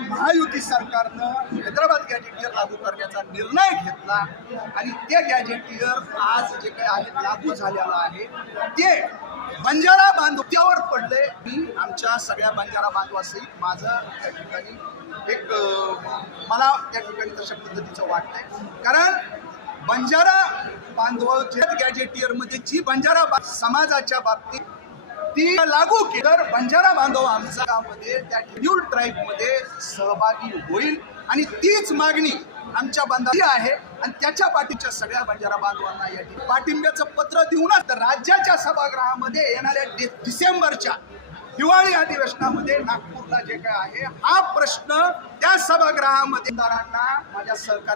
महायुती सरकारनं हैदराबाद गॅजेटियर लागू करण्याचा निर्णय घेतला. आणि ते गॅजेट इयर आज जे काही आहे लागू झालेलं आहे ते बंजारा बांधत्यावर पडले मी आमच्या सगळ्या बंजारा बांधवासहित माझं त्या ठिकाणी एक मला त्या ठिकाणी तशा पद्धतीचं वाटतंय. कारण बंजारा बांधव गॅजेट इयरमध्ये जी बंजारा समाजाच्या बाबतीत ती लागू केली. तर बंजारा बांधव आमच्या गावामध्ये त्या शेड्यूल ट्राईबमध्ये सहभागी होईल आणि तीच मागणी आमच्या बांधवाची आहे. आणि त्याच्या पाठीच्या सगळ्या बंजारा बांधवांना या ठिकाणी पाठिंब्याचं पत्र देऊनच तर राज्याच्या सभागृहामध्ये येणाऱ्या डि- डिसेंबरच्या हिवाळी अधिवेशनामध्ये नागपूरला जे काय आहे हा प्रश्न त्या सभागृहामध्ये माझ्या सहकार